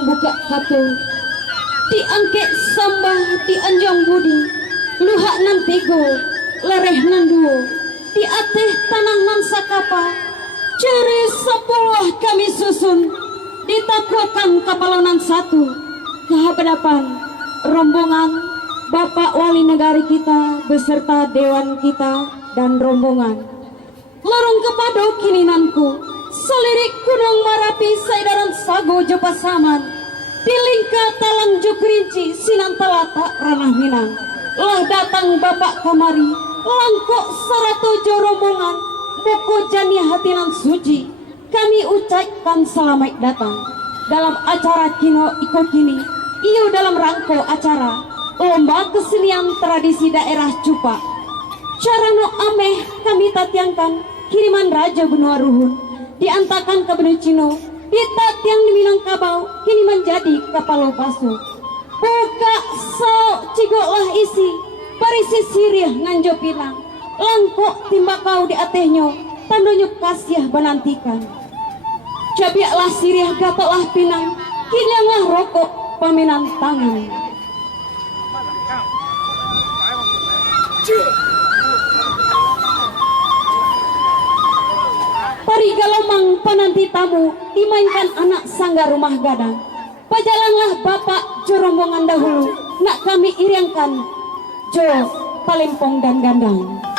membuka katu diangke sambah di anjong budi luhak nan tigo lereh nan duo di ateh tanah nan sakapa ceri sepuluh kami susun ditakwakan kapalonan satu ke hadapan rombongan Bapak Wali Negari kita beserta Dewan kita dan rombongan lorong kepada kininanku selirik gunung Marapi saidaran sago Jopasaman di lingka talang Jukrinci Sinan Talata Ranah Minang lah datang Bapak kamari langkok saratojo rombongan buku jani hatinan suci kami ucapkan selamat datang dalam acara kino iko kini iyo dalam rangko acara lomba kesenian tradisi daerah Cupa carano ameh kami tatiangkan kiriman Raja Benua Ruhun diantakan ke Benua Cino ditatiang di Minangkabau kini menjadi kapalo baso buka so cigoklah isi parisi sirih nganjo pinang langkok timbakau di atehnya tandonyuk kasiah menantikan cabiaklah sirih gatoklah pinang kinyanglah rokok paminan tangan Pari galomang penanti tamu dimainkan anak sangga rumah gadang pajalanlah Bapak jo rombongan dahulu nak kami iringkan jo Palempong dan Gandang.